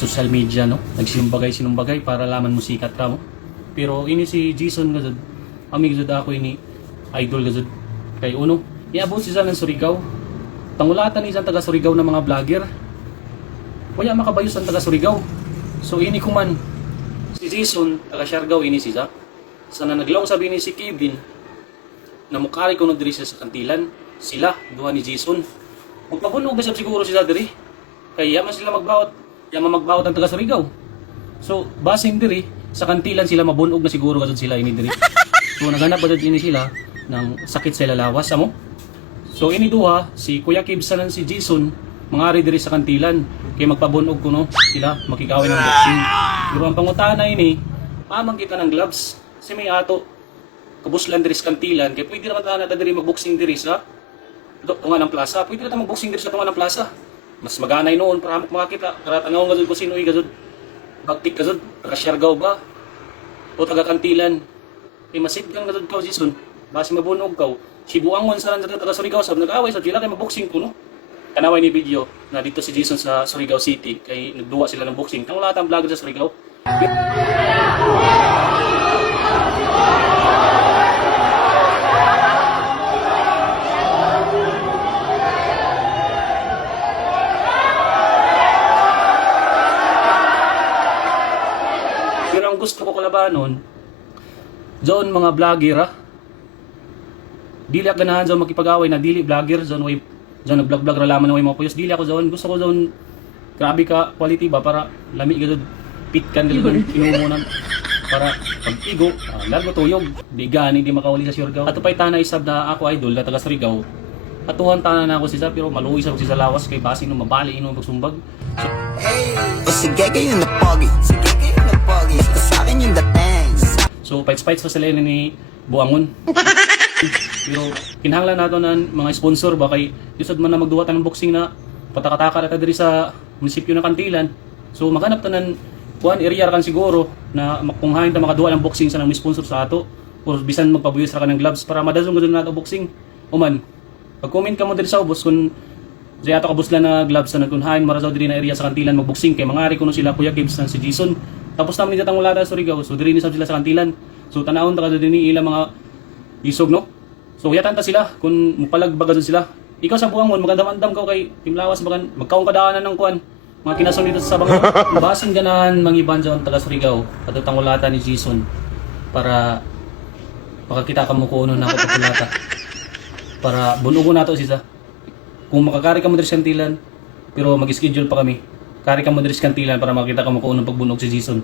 social media, no? Nagsinumbagay para laman mo sikat ka mo. Pero ini si Jason gazud, amig gazud ako ini idol gazud. Kay uno, iabot siya ng Surigao. Tangulatan isang taga Surigao na mga vlogger. Wala makabayos ang taga Surigao. So ini kuman si Jason taga Siargao ini siya. Sana naglaw sabi ni si Kevin na mukari ko diri sa kantilan. Sila duha ni Jason. Magpabunog na siguro sila diri. Kaya yaman sila magbawat. Yaman magbawat ang taga Surigao. So basing diri sa kantilan sila mabunog na siguro kasi sila ini diri. So naghanap ba ini sila ng sakit sa lalawas amo. So ini duha si Kuya Kib sanan si Jason mangari diri sa kantilan kay magpabunog kuno sila makikawin ng boxing. Pero ang pangutana ini, mamang kita ng gloves. Si may ato kabuslan diri sa kantilan kay pwede naman ta diri magboxing diri sa tunga ng plaza. Pwede na ta magboxing diri sa tunga ng plaza. Mas maganay noon para makita karat anong gazud ko sino gazud. Baktik gazud taga Siargao ba o taga kantilan. Kay masid kang gazud ka Jason. Basi mabunog ka. Sibuangon sa lang taga Surigao sab nag-away sa sila kay magboxing kuno. Kanaway ni video na dito si Jason sa Surigao City kay nagduwa sila ng boxing. Tang lahat ang vlogger sa Surigao. Pero ang gusto ko kalabanon, doon mga vlogger ha. Dili ako ganahan doon makipag-away na dili vlogger doon way doon nag-vlog ra laman way mga puyos. Dili ako doon, gusto ko doon grabe ka quality ba para lami gud pitkan gud inumonan para pag igo largo tuyog di gani di makauli sa Siargao. Ato pay tanay sab na ako idol na taga Surigao. Atuhan tanan na ako siya pero maluwi sa sa lawas kay basing no mabali ino magsumbag. Sige kayo na pogi. Sige kayo na pogi. Sa akin yung dating. So fights pa sila ni Buangon. Pero kinahanglan nato ng mga sponsor ba kay isod man na magduwatan ng boxing na patakataka na diri sa munisipyo ng Kantilan. So maghanap tanan kuan area kan siguro na makunghahin ta makaduwa ng boxing sa nang sponsor sa ato or bisan magpabuyos ra ka ng gloves para madazong gud nato boxing. Uman. Pag-comment ka mo diri sa ubos kung sa ato kabuslan na gloves na nagkunhain marazaw diri na area sa Kantilan magboxing kay mangari kuno sila Kuya Gibbs si Jason. Tapos naman ni tatang wala sa Surigao. So diri ni sab sila sa Kantilan. So tanawon ta kadto dinhi ilang mga isog no. So yatan ta sila kung mupalagbagazon sila. Ikaw sa Buangon magandam-andam ka kay Timlawas bagan magkaon kadaanan ng kuan. Mga kinason dito sa Sabang. Basin ganahan mangiban sa taga Surigao kadto tangulata ni Jason para makakita ka mo kuno na ako pagkulata. Para bunugon nato sisa. Kung makakari ka mo diri sa Kantilan pero mag-schedule pa kami. Kari ka mo diri sa Kantilan para makita ka mo kuno pagbunog si Jason.